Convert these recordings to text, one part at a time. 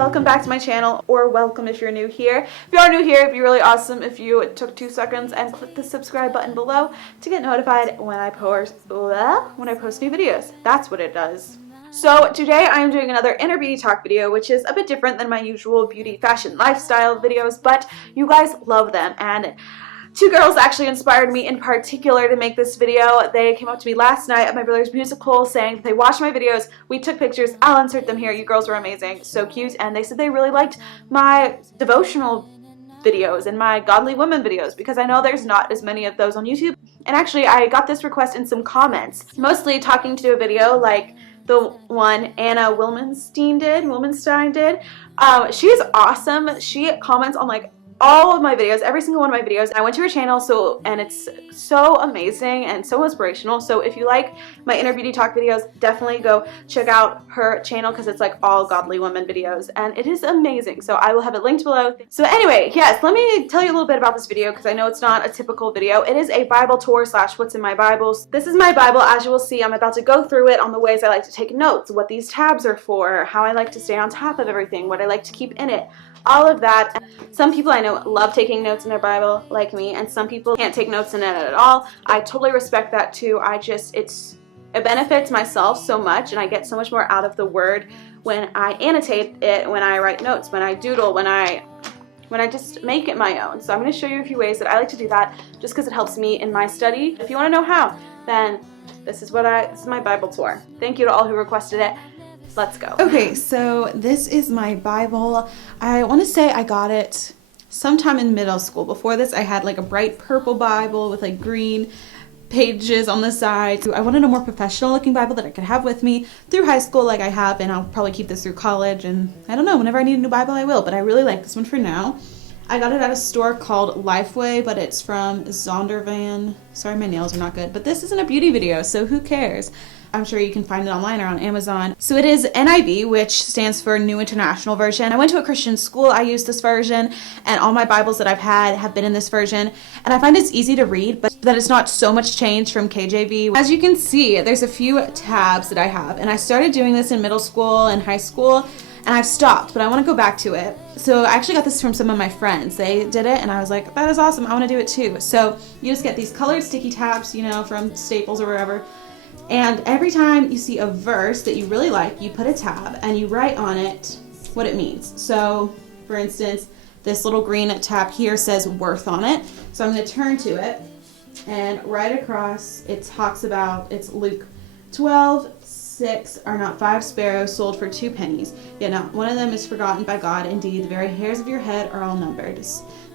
welcome back to my channel, or welcome if you're new here. If you are new here, it'd be really awesome if you took 2 seconds and click the subscribe button below to get notified when I post new videos. That's what it does. So today I am doing another inner beauty talk video, which is a bit different than my usual beauty, fashion, lifestyle videos, but you guys love them, and 2 girls actually inspired me in particular to make this video. They came up to me last night at my brother's musical saying that they watched my videos, we took pictures, I'll insert them here, you girls were amazing, so cute, and they said they really liked my devotional videos and my godly women videos because I know there's not as many of those on YouTube. And actually I got this request in some comments, mostly talking to a video like the one Anna Wilmenstein did. She is awesome. She comments on like all of my videos, every single one of my videos. I went to her channel, and it's so amazing and so inspirational. So if you like my inner beauty talk videos, definitely go check out her channel because it's like all godly women videos and it is amazing. So I will have it linked below. So anyway, yes, let me tell you a little bit about this video because I know it's not a typical video. It is a Bible tour / what's in my Bibles. This is my Bible. As you will see, I'm about to go through it on the ways I like to take notes, what these tabs are for, how I like to stay on top of everything, what I like to keep in it. All of that. Some people I know love taking notes in their Bible like me, and some people can't take notes in it at all. I totally respect that too. It benefits myself so much, and I get so much more out of the word when I annotate it, when I write notes, when I doodle, when I just make it my own. So I'm going to show you a few ways that I like to do that just because it helps me in my study. If you want to know how, then this is my Bible tour. Thank you to all who requested it. Let's go. Okay, so this is my Bible. I want to say I got it sometime in middle school. Before this, I had like a bright purple Bible with like green pages on the side. I wanted a more professional looking Bible that I could have with me through high school like I have, and I'll probably keep this through college, and I don't know, whenever I need a new Bible I will, but I really like this one for now. I got it at a store called Lifeway, but it's from Zondervan. Sorry, my nails are not good, but this isn't a beauty video, so who cares? I'm sure you can find it online or on Amazon. So it is NIV, which stands for New International Version. I went to a Christian school, I used this version, and all my Bibles that I've had have been in this version. And I find it's easy to read, but that it's not so much change from KJV. As you can see, there's a few tabs that I have, and I started doing this in middle school and high school, and I've stopped, but I want to go back to it. So I actually got this from some of my friends. They did it, and I was like, that is awesome, I want to do it too. So you just get these colored sticky tabs, you know, from Staples or wherever. And every time you see a verse that you really like, you put a tab and you write on it what it means. So, for instance, this little green tab here says worth on it. So I'm going to turn to it, and right across it talks about, it's Luke 12:6, are not 5 sparrows sold for 2 pennies, yet not one of them is forgotten by God. Indeed, the very hairs of your head are all numbered.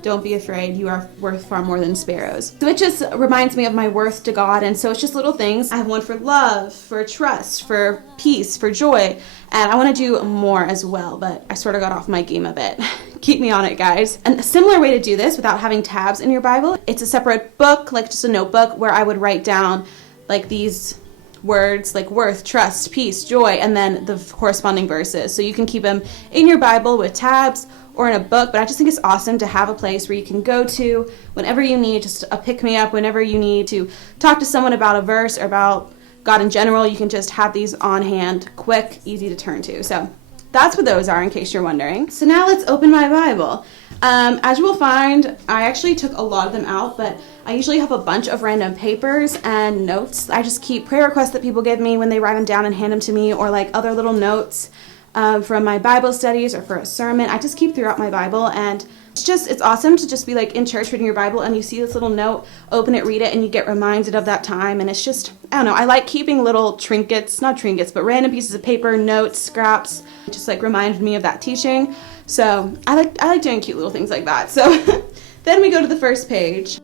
Don't be afraid, you are worth far more than sparrows. So it just reminds me of my worth to God, and so it's just little things. I have one for love, for trust, for peace, for joy, and I want to do more as well, but I sort of got off my game a bit. Keep me on it, guys. And a similar way to do this without having tabs in your Bible, it's a separate book, like just a notebook, where I would write down like these words like worth, trust, peace, joy, and then the corresponding verses. So you can keep them in your Bible with tabs or in a book, but I just think it's awesome to have a place where you can go to whenever you need just a pick-me-up, whenever you need to talk to someone about a verse or about God in general. You can just have these on hand, quick, easy to turn to. So that's what those are, in case you're wondering. So now let's open my Bible. As you will find, I actually took a lot of them out, but I usually have a bunch of random papers and notes. I just keep prayer requests that people give me when they write them down and hand them to me, or like other little notes from my Bible studies or for a sermon. I just keep throughout my Bible, and it's awesome to just be like in church reading your Bible and you see this little note, open it, read it, and you get reminded of that time. And it's just, I don't know, I like keeping little trinkets, not trinkets, but random pieces of paper, notes, scraps, just like reminded me of that teaching. So I like doing cute little things like that. So then we go to the first page.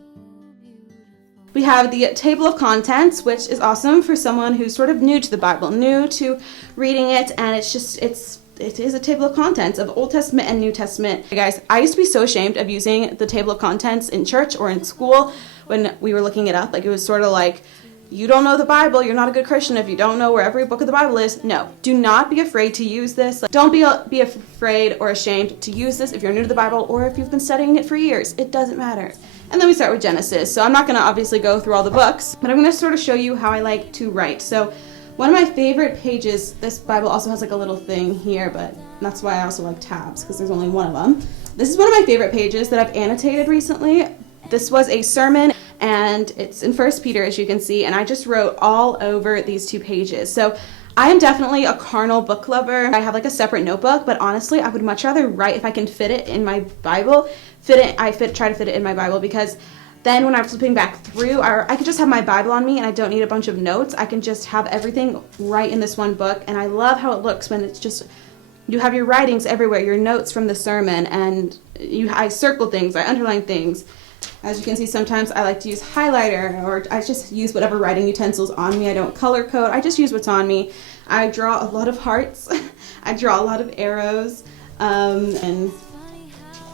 We have the table of contents, which is awesome for someone who's sort of new to the Bible, new to reading it, and it is a table of contents of Old Testament and New Testament. Hey guys, I used to be so ashamed of using the table of contents in church or in school when we were looking it up. Like, it was sort of like, you don't know the Bible, you're not a good Christian if you don't know where every book of the Bible is. No, do not be afraid to use this. Like, don't be afraid or ashamed to use this if you're new to the Bible or if you've been studying it for years. It doesn't matter. And then we start with Genesis. So I'm not going to obviously go through all the books, but I'm going to sort of show you how I like to write. So One of my favorite pages, this Bible also has like a little thing here, but that's why I also like tabs, because there's only one of them. This is one of my favorite pages that I've annotated recently. This was a sermon, and it's in 1 Peter, as you can see, and I just wrote all over these 2 pages. So I am definitely a carnal book lover. I have like a separate notebook, but honestly, I would much rather write if I can fit it in my Bible. Try to fit it in my Bible, because then when I'm flipping back through, I can just have my Bible on me and I don't need a bunch of notes. I can just have everything right in this one book, and I love how it looks when it's just, you have your writings everywhere, your notes from the sermon, and I circle things, I underline things. As you can see, sometimes I like to use highlighter, or I just use whatever writing utensils on me. I don't color code, I just use what's on me. I draw a lot of hearts, I draw a lot of arrows, and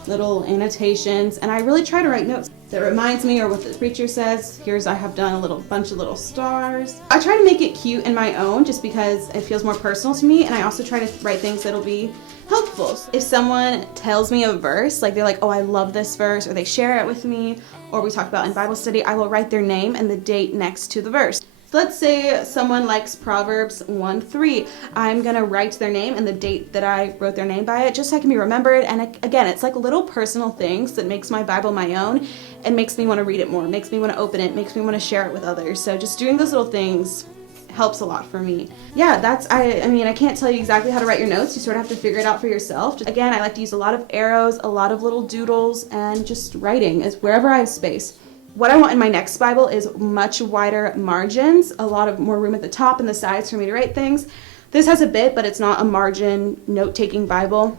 little annotations, and I really try to write notes that reminds me or what the preacher says. I have done a bunch of little stars. I try to make it cute in my own, just because it feels more personal to me, and I also try to write things that'll be helpful. If someone tells me a verse, like they're like, oh, I love this verse, or they share it with me, or we talk about in Bible study, I will write their name and the date next to the verse. So let's say someone likes Proverbs 1:3. I'm gonna write their name and the date that I wrote their name by it, just so I can be remembered. And again, it's like little personal things that makes my Bible my own and makes me want to read it more, makes me want to open it, makes me want to share it with others. So just doing those little things helps a lot for me. Yeah, I mean, I can't tell you exactly how to write your notes. You sort of have to figure it out for yourself. Again, I like to use a lot of arrows, a lot of little doodles, and just writing is wherever I have space. What I want in my next Bible is much wider margins, a lot of more room at the top and the sides for me to write things. This has a bit, but it's not a margin note-taking Bible.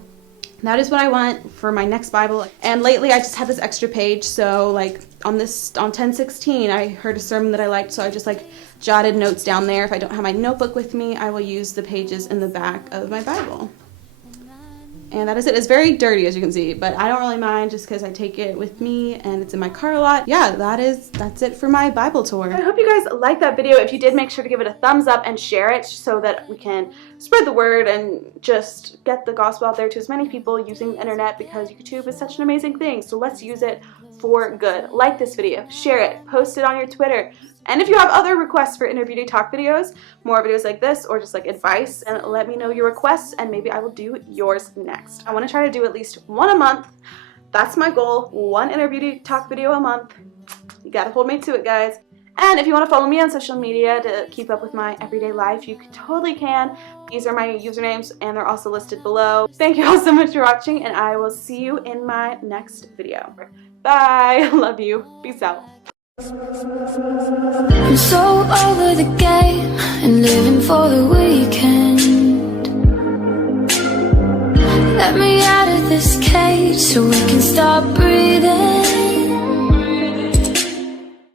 That is what I want for my next Bible. And lately I just had this extra page, so like on 10/16 I heard a sermon that I liked, so I just like jotted notes down there. If I don't have my notebook with me, I will use the pages in the back of my Bible. And that is it. It's very dirty, as you can see, but I don't really mind, just because I take it with me and it's in my car a lot. Yeah, that's it for my Bible tour. I hope you guys liked that video. If you did, make sure to give it a thumbs up and share it so that we can spread the word and just get the gospel out there to as many people using the internet, because YouTube is such an amazing thing. So let's use it for good. Like this video, share it, post it on your Twitter. And if you have other requests for inner beauty talk videos, more videos like this, or just like advice, and let me know your requests, and maybe I will do yours next. I want to try to do at least one a month. That's my goal, one inner beauty talk video a month. You gotta hold me to it, guys. And if you want to follow me on social media to keep up with my everyday life, you totally can. These are my usernames, and they're also listed below. Thank you all so much for watching, and I will see you in my next video. Bye. Love you. Peace out. I'm so over the game and living for the weekend. Let me out of this cage so we can stop breathing.